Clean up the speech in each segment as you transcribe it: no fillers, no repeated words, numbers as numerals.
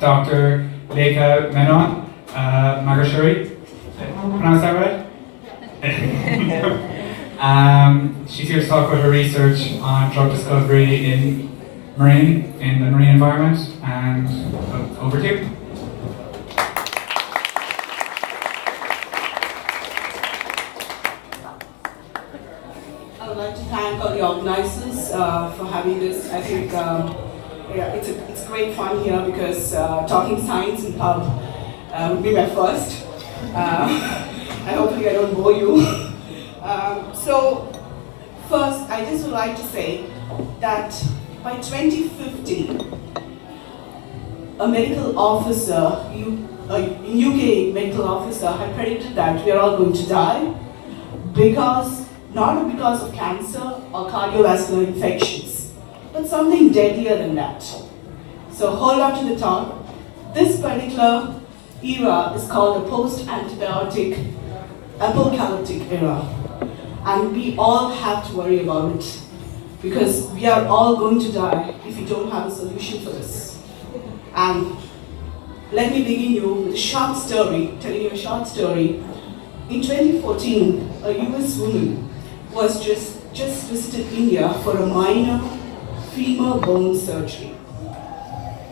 Dr. Lekha Menon, Magashuri. Pronounce that right? She's here to talk about her research on drug discovery in the marine environment, and over to you. I would like to thank all the organizers for having this. I think it's great fun here because talking science in pub would be my first. And hopefully I don't bore you. So first, I just would like to say that by 2050, a medical officer, a UK medical officer had predicted that we are all going to die not because of cancer or cardiovascular infections, but something deadlier than that. So hold on to the top. This particular era is called the post-antibiotic apocalyptic era. And we all have to worry about it because we are all going to die if we don't have a solution for this. And let me begin you with a short story, telling you a short story. In 2014, a US woman was just visited India for a minor femur bone surgery.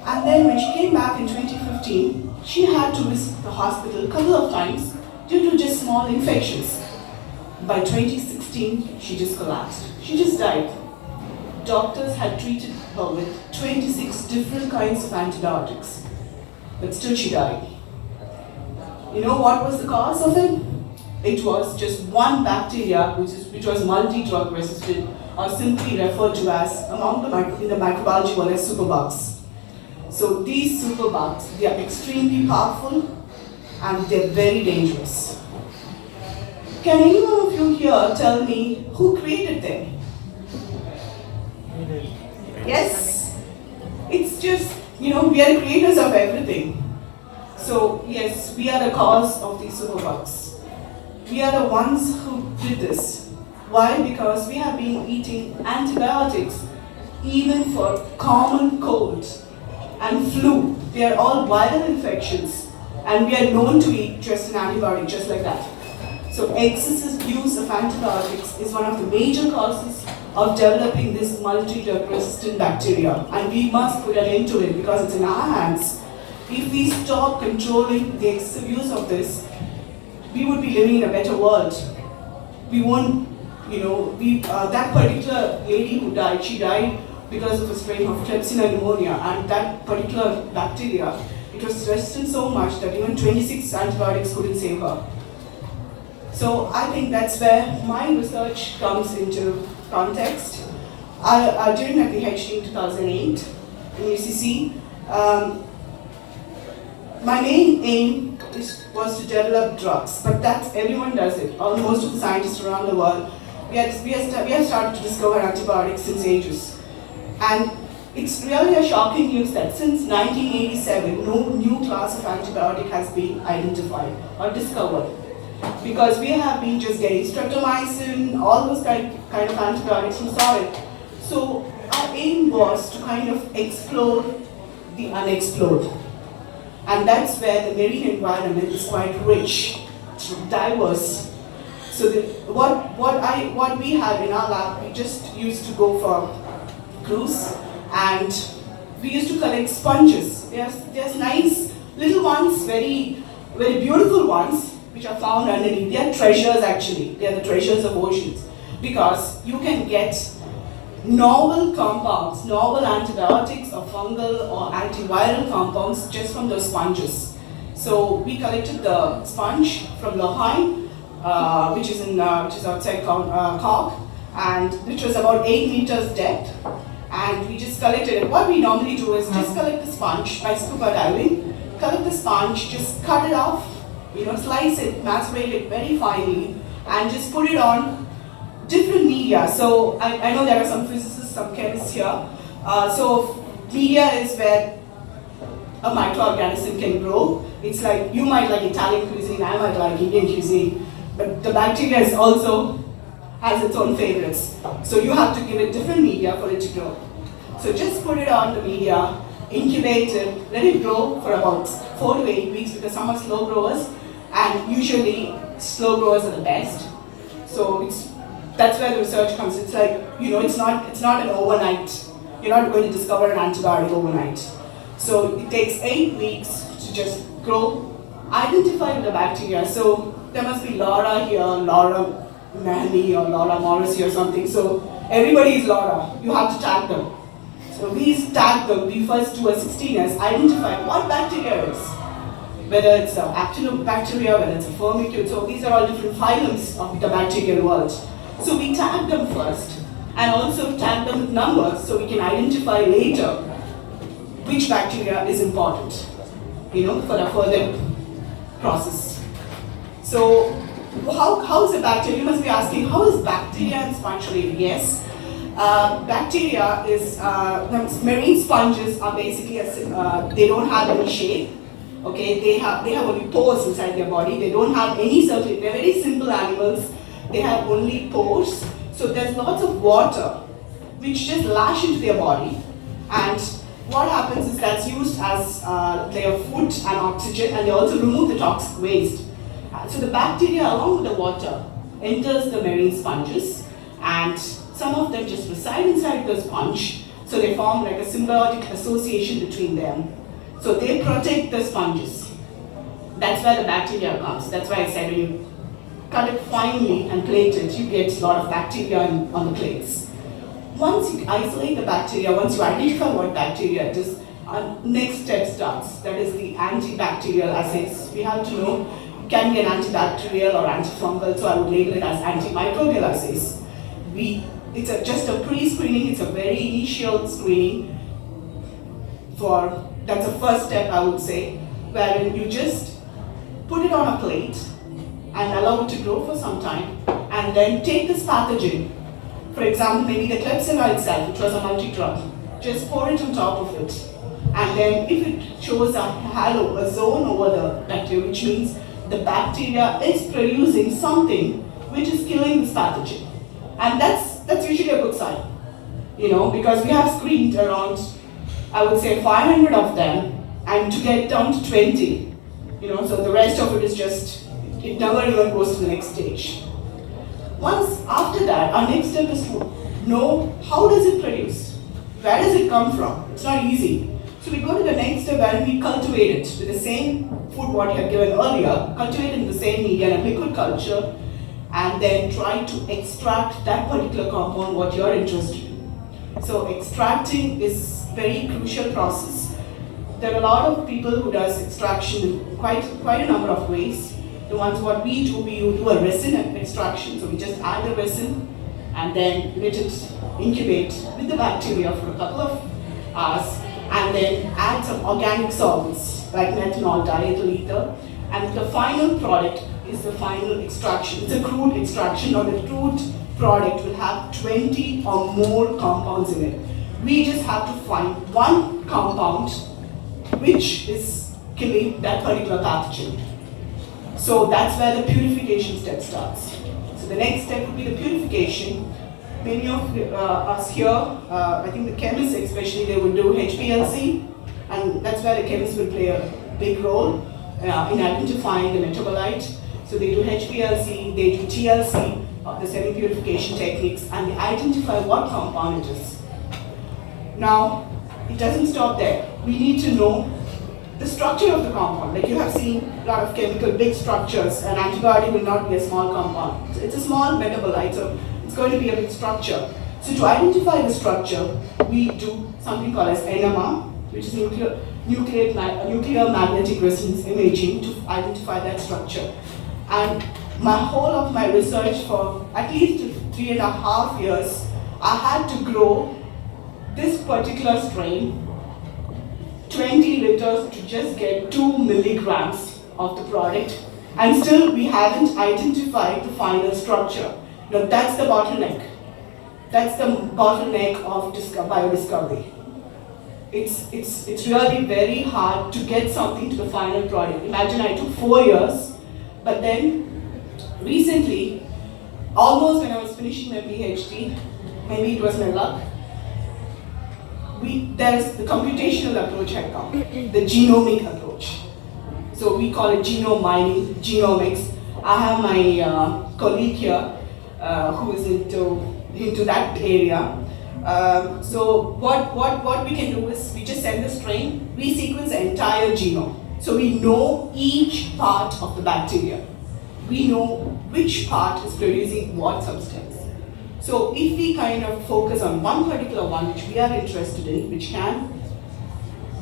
And then when she came back in 2015, she had to visit the hospital a couple of times due to just small infections. By 2016, she just collapsed. She just died. Doctors had treated her with 26 different kinds of antibiotics, but still she died. You know what was the cause of it? It was just one bacteria which was multi-drug resistant, or simply referred to as, in the microbiology world, as superbugs. So these superbugs, they are extremely powerful and they're very dangerous. Can anyone of you here tell me who created them? Yes? It's just, we are the creators of everything. So yes, we are the cause of these superbugs. We are the ones who did this. Why? Because we have been eating antibiotics even for common colds and flu. They are all viral infections, and we are known to eat just an antibiotic just like that. So excessive use of antibiotics is one of the major causes of developing this multi-drug resistant bacteria, and we must put an end to it because it's in our hands. If we stop controlling the excessive use of this, we would be living in a better world. We won't, that particular lady who died, she died because of a strain of Klebsiella pneumonia, and that particular bacteria, it was resistant so much that even 26 antibiotics couldn't save her. So I think that's where my research comes into context. During my PhD in 2008 in UCC, my main aim was to develop drugs, but everyone does it. Most of the scientists around the world, we have started to discover antibiotics since ages. And it's really a shocking news that since 1987, no new class of antibiotic has been identified or discovered. Because we have been just getting streptomycin, all those kind of antibiotics from solid. So our aim was to kind of explore the unexplored. And that's where the marine environment is quite rich, diverse. So what we had in our lab, we just used to go for cruise, and we used to collect sponges. There's nice little ones, very, very beautiful ones, which are found underneath. They are treasures actually. They are the treasures of oceans. Because you can get novel compounds, novel antibiotics or fungal or antiviral compounds just from those sponges. So we collected the sponge from Lohain, which is outside Cork, and which was about 8 meters depth. And we just collected it. What we normally do is just collect the sponge by scuba diving, collect the sponge, just cut it off, slice it, macerate it very finely, and just put it on different media. So I know there are some physicists, some chemists here. So media is where a microorganism can grow. It's like, you might like Italian cuisine, I might like Indian cuisine, but the bacteria also has its own favorites. So you have to give it different media for it to grow. So just put it on the media, incubate it, let it grow for about 4 to 8 weeks, because some are slow growers, and usually slow growers are the best. So that's where the research comes. It's like, it's not an overnight. You're not going to discover an antibiotic overnight. So it takes 8 weeks to just grow, identify the bacteria. So there must be Laura here, Laura Mahoney, or Laura Morrissey or something. So everybody is Laura. You have to tag them. So we tag them. We first do a 16S, identify what bacteria it is. Whether it's a actinobacteria, whether it's a firmicute. So these are all different phylums of the bacterial world. So we tag them first, and also tag them with numbers so we can identify later which bacteria is important, for the further process. So how is a bacteria? You must be asking, how is bacteria and sponge related? Yes. Bacteria is, marine sponges are basically, they don't have any shape. Okay, they have only pores inside their body. They don't have any circulation. They're very simple animals. They have only pores. So there's lots of water which just lash into their body. And what happens is that's used as their food and oxygen, and they also remove the toxic waste. So the bacteria along with the water enters the marine sponges, and some of them just reside inside the sponge. So they form like a symbiotic association between them. So they protect the sponges. That's where the bacteria comes. That's why I said when you cut it finely and plate it, you get a lot of bacteria on the plates. Once you isolate the bacteria, once you identify what bacteria it is, our next step starts. That is the antibacterial assays. We have to know it can be an antibacterial or antifungal, so I would label it as antimicrobial assays. It's just a pre-screening, it's a very initial screening that's the first step, I would say, wherein you just put it on a plate and allow it to grow for some time, and then take this pathogen, for example, maybe the Klebsiella itself, which was a multi-drug, just pour it on top of it, and then if it shows a halo, a zone over the bacteria, which means the bacteria is producing something which is killing this pathogen. And that's usually a good sign, because we have screened around, I would say, 500 of them, and to get down to 20, so the rest of it is just, it never even goes to the next stage. Once after that, our next step is to know how does it produce? Where does it come from? It's not easy. So we go to the next step where we cultivate it with the same food what you had given earlier, cultivate it in the same media and liquid culture, and then try to extract that particular compound what you're interested in. So extracting is very crucial process. There are a lot of people who does extraction in quite a number of ways. The ones what we do a resin extraction. So we just add the resin and then let it incubate with the bacteria for a couple of hours, and then add some organic solvents like methanol, diethyl ether, and the final product is the final extraction. It's a crude extraction, or the crude product will have 20 or more compounds in it. We just have to find one compound which is killing that particular pathogen. So that's where the purification step starts. So the next step would be the purification. Many of us here, I think the chemists especially, they would do HPLC, and that's where the chemists will play a big role in identifying the metabolite. So they do HPLC, they do TLC, the semi-purification techniques, and they identify what compound it is. Now, it doesn't stop there. We need to know the structure of the compound. Like you have seen a lot of chemical big structures. An antibiotic will not be a small compound. So it's a small metabolite, so it's going to be a big structure. So to identify the structure, we do something called as NMR, which is nuclear magnetic resonance imaging, to identify that structure. And my whole of my research for at least 3.5 years, I had to grow this particular strain 20 liters to just get 2 milligrams of the product, and still we haven't identified the final structure. Now that's the bottleneck. That's the bottleneck of biodiscovery. It's really very hard to get something to the final product. Imagine I took 4 years, but then recently, almost when I was finishing my PhD, maybe it was my luck, there's the computational approach had come, the genomic approach. So we call it genome mining, genomics. I have my colleague here who is into that area. So what we can do is we just send the strain, we sequence the entire genome. So we know each part of the bacteria. We know which part is producing what substance. So if we kind of focus on one particular one which we are interested in, which can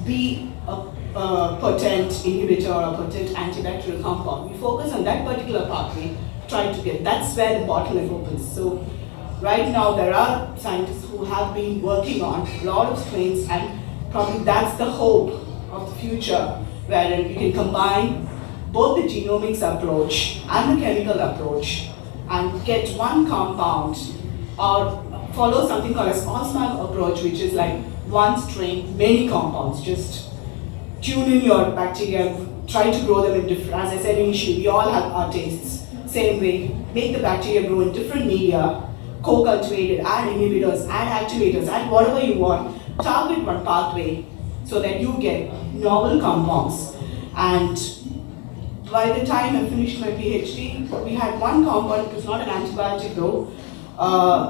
be a potent inhibitor or a potent antibacterial compound, we focus on that particular pathway, trying to get, that's where the bottleneck opens. So right now there are scientists who have been working on a lot of strains, and probably that's the hope of the future, wherein you can combine both the genomics approach and the chemical approach and get one compound, or follow something called as osmotic approach, which is like one strain, many compounds. Just tune in your bacteria, try to grow them in different, as I said initially, we all have our tastes. Same way, make the bacteria grow in different media, co-cultivated, add inhibitors, add activators, add whatever you want, target one pathway so that you get novel compounds. And by the time I finished my PhD, we had one compound. It was not an antibiotic though.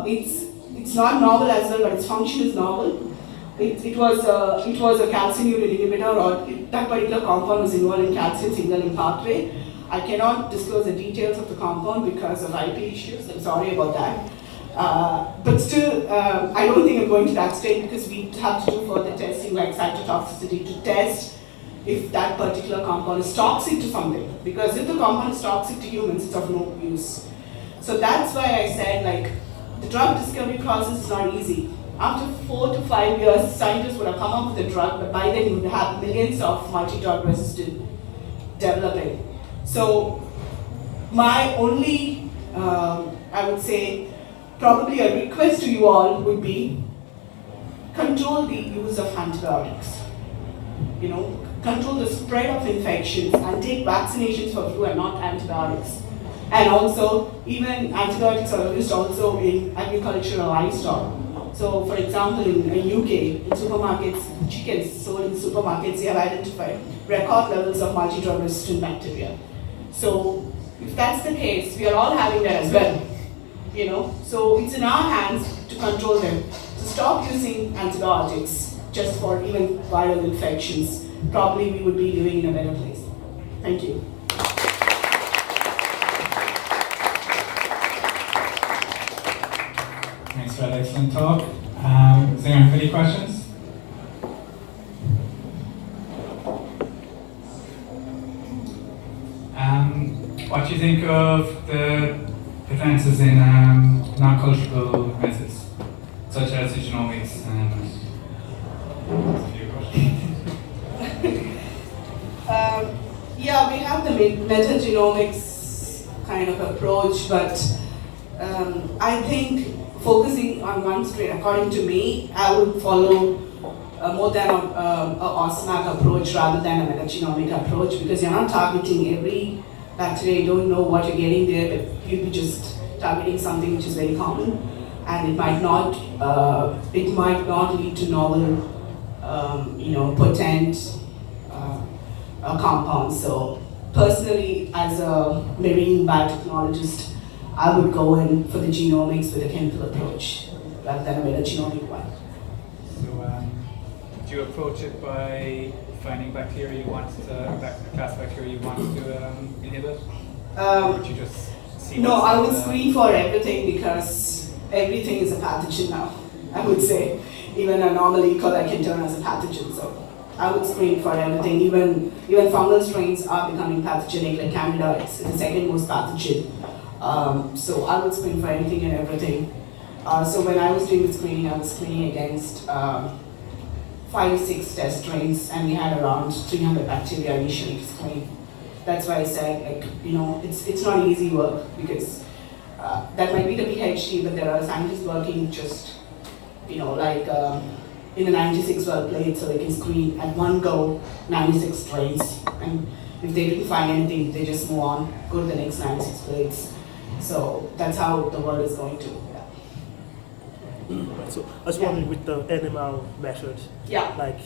It's not novel as well, but its function is novel. It was a calcineurin inhibitor, or that particular compound was involved in calcium signaling pathway. I cannot disclose the details of the compound because of IP issues. I'm sorry about that. But still, I don't think I'm going to that state, because we have to do further testing like cytotoxicity to test if that particular compound is toxic to something. Because if the compound is toxic to humans, it's of no use. So that's why I said, like, the drug discovery process is not easy. After 4 to 5 years, scientists would have come up with a drug, but by then you would have millions of multi-drug resistant developing. So my only, I would say, probably a request to you all would be, control the use of antibiotics. You know, control the spread of infections and take vaccinations for flu and not antibiotics. And also, even antibiotics are used also in agriculture or livestock. So, for example, in the UK, in supermarkets, chickens sold in supermarkets, they have identified record levels of multi-drug resistant bacteria. So, if that's the case, we are all having that as well. You know, so it's in our hands to control them. To stop using antibiotics just for even viral infections, probably we would be living in a better place. Thank you. Thanks for that excellent talk. Does anyone have any questions? What do you think of the advances in non-culturable methods, such as genomics and yeah, we have the metagenomics kind of approach, but I think focusing on one strain, according to me, I would follow more than an osmotic approach rather than a metagenomic approach, because you're not targeting every bacteria. You don't know what you're getting there, but you'll be just targeting something which is very common, and it might not lead to novel, potent compounds. So personally, as a marine biotechnologist, I would go in for the genomics with a chemical approach rather than a metagenomic one. So, do you approach it by finding bacteria you want class bacteria you want to inhibit? Or would you just see? No, I would screen for everything, because everything is a pathogen now. I would say even a normal E. coli can turn as a pathogen. So I would screen for everything. Even fungal strains are becoming pathogenic, like Candida. It's the second most pathogen. So I would screen for anything and everything. So when I was doing the screening, I was screening against 5 to 6 test strains, and we had around 300 bacteria initially to screen. That's why I said, it's not easy work, because that might be the PhD, but there are scientists working just, in the 96 well plate, so they can screen at one go 96 strains, and if they didn't find anything, they just move on, go to the next 96 plates. So that's how the world is going to. Yeah. Right, so I was wondering with the NMR method, Yeah. like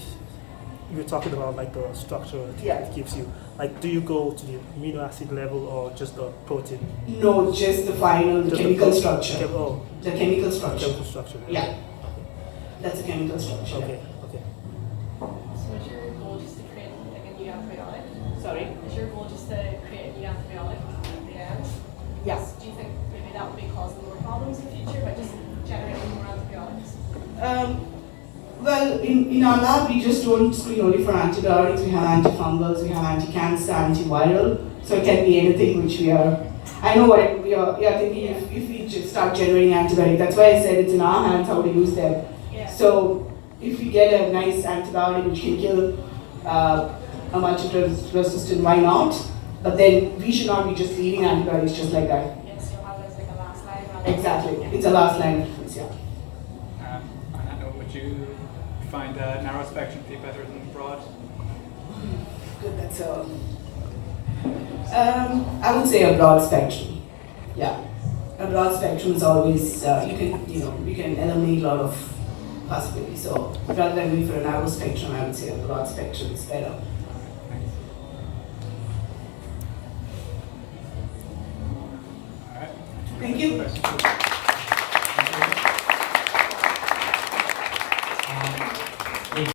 you were talking about like the structure Yeah. it gives you. Like, do you go to the amino acid level or just the protein? No, just the final, the Just chemical structure. Oh, The chemical structure. chemical structure. Yeah. That's a chemical structure. Okay. Okay. So is your goal just to create like a new antibiotic? Sorry? Is your goal just to create a new antibiotic at the end? Yes. Do you think maybe that would be causing more problems in the future by just generating more antibiotics? Well, in our lab, we just don't screen only for antibiotics. We have antifungals, we have anti-cancer, antiviral. So it can be anything which we are. I know what we are thinking if we just start generating antibiotics. That's why I said it's in our hands how to use them. Yeah. So if we get a nice antibiotic which can kill a multiple resistant, why not? But then we should not be just leaving antibiotics just like that. Yes, you'll have it as like a last line rather than- Exactly. Yeah. It's a last line of defense, yeah. On that note, would you find narrow spectrum to be better than broad? Good, that's I would say a broad spectrum. Yeah. A broad spectrum is always you can eliminate a lot of possibilities. So rather than going for a narrow spectrum, I would say a broad spectrum is better. Thanks. All right. Thank you. Questions?